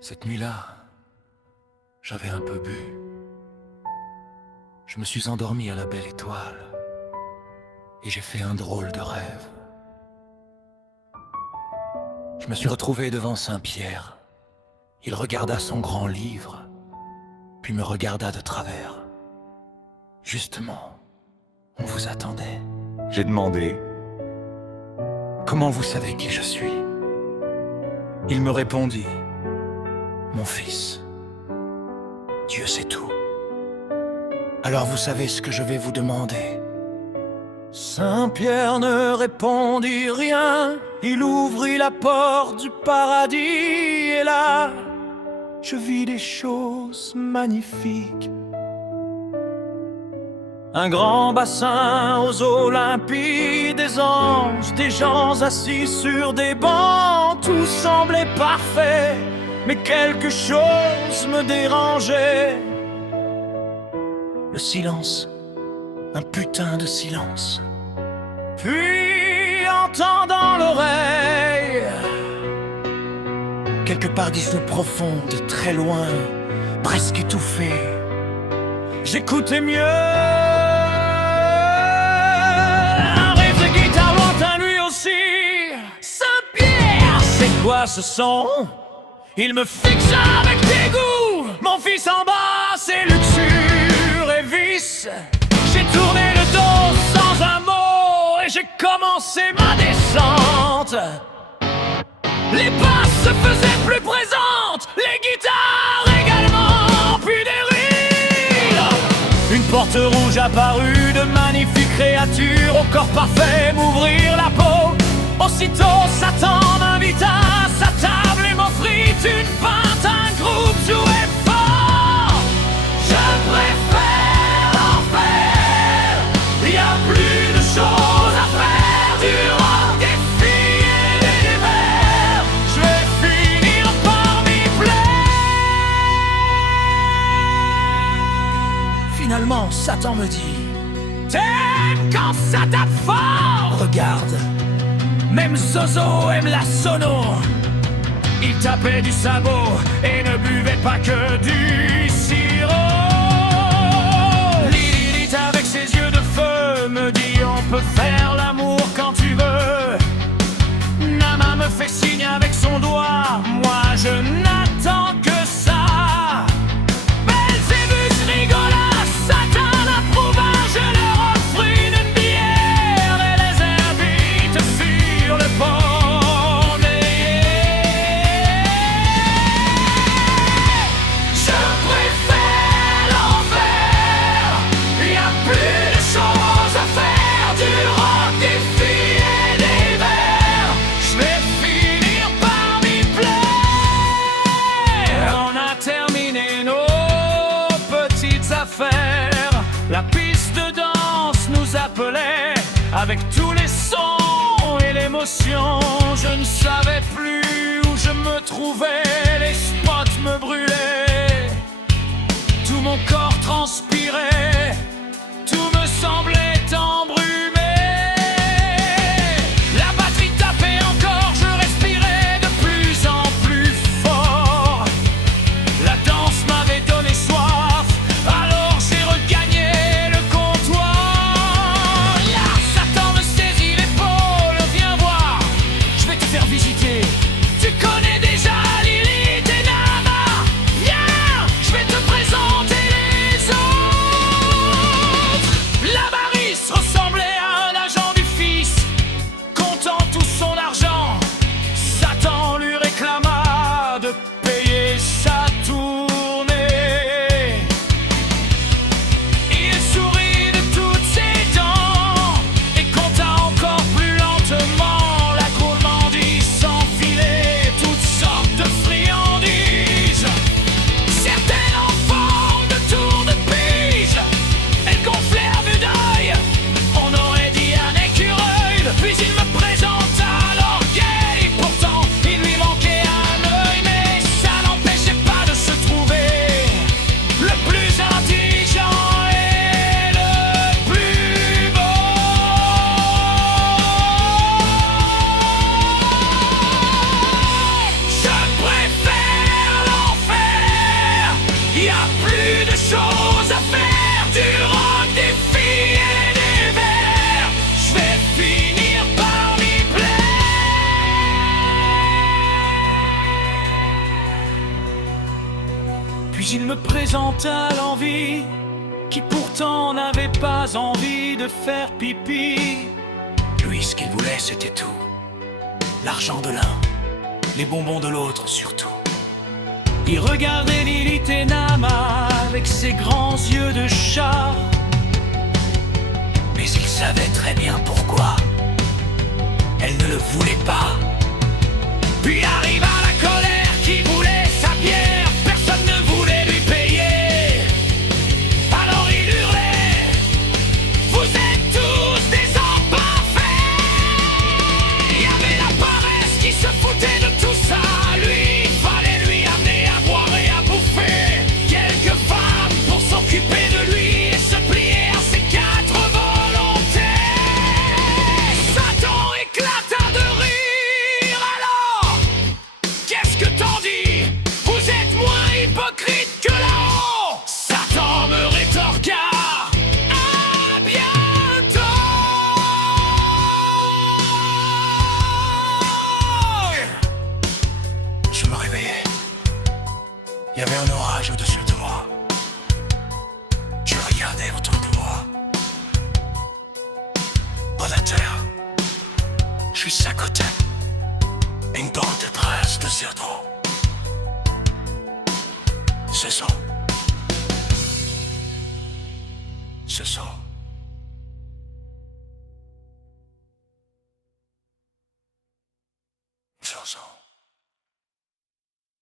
Cette nuit-là, j'avais un peu bu. Je me suis endormi à la belle étoile et j'ai fait un drôle de rêve. Je me suis retrouvé devant Saint-Pierre. Il regarda son grand livre, puis me regarda de travers. Justement, on vous attendait. J'ai demandé: comment vous savez qui je suis? Il me répondit: mon fils, Dieu sait tout. Alors vous savez ce que je vais vous demander. Saint-Pierre ne répondit rien. Il ouvrit la porte du paradis et là, je vis des choses magnifiques. Un grand bassin aux eaux limpides, des anges, des gens assis sur des bancs. Tout semblait parfait, mais quelque chose me dérangeait. Le silence, un putain de silence. Puis, entendant l'oreille, quelque part d'issue profonde, très loin, presque étouffé, j'écoutais mieux. Un riff de guitare lointain lui aussi. Saint-Pierre, c'est quoi ce son? Il me fixe avec dégoût. Mon fils en bas, c'est luxure et vice. J'ai tourné le dos sans un mot et j'ai commencé ma descente. Les basses se faisaient plus présentes, les guitares également, puis des rires. Une porte rouge apparut, de magnifiques créatures au corps parfait m'ouvrir la peau. Aussitôt Satan m'invita à sa table et m'offrit une pinte. Un groupe jouait fort. Je préfère l'enfer. Y a plus de choses à faire. Du rock, des filles et des verres. Je vais finir par m'y plaire. Finalement, Satan me dit: t'aimes quand ça tape fort? Regarde, même Zozo aime la sono. Il tapait du sabot et ne buvait pas que du sirop. Lilith avec ses yeux de feu me dit: on peut faire l'amour quand tu veux. Nama me fait signe avec son doigt, moi je n'attends que ça. Belzébuth rigola, Satan approuva. Je leur offris une bière et les herbites furent le pont. La piste de danse nous appelait avec tous les sons et l'émotion. Je ne savais plus où je me trouvais, les spots me brûlaient. Tout mon corps transpirait, tout me semblait embrumé. La batterie tapait encore, je respirais de plus en plus fort. La danse m'avait donné soif. Tu connais déjà Lilith et Nama. Viens, je vais te présenter les autres. La barre Puis il me présenta l'envie, qui pourtant n'avait pas envie de faire pipi. Lui, ce qu'il voulait, c'était tout. L'argent de l'un, les bonbons de l'autre surtout. Il regardait Lilith et Nama avec ses grands yeux de chat. Mais il savait très bien pourquoi elle ne le voulait pas. Puis arriva la colère qui voulait sa bière. Personne ne voulait lui payer. Alors il hurlait: vous êtes tous des imparfaits. Il y avait la paresse qui se foutait de tout ça. Lui, il fallait lui amener à boire et à bouffer. Quelques femmes pour s'occuper de lui et se plier à ses quatre volontés. Satan éclata de rire. Alors, qu'est-ce que t'en dis? Vous êtes moins hypocrite que là-haut. Satan me rétorqua: à bientôt. Je me réveillais. Il y avait un orage au-dessus de moi. Je regardais autour de moi. Pas la terre. Juste à côté. Une bande de traces de cerveau. Ce sont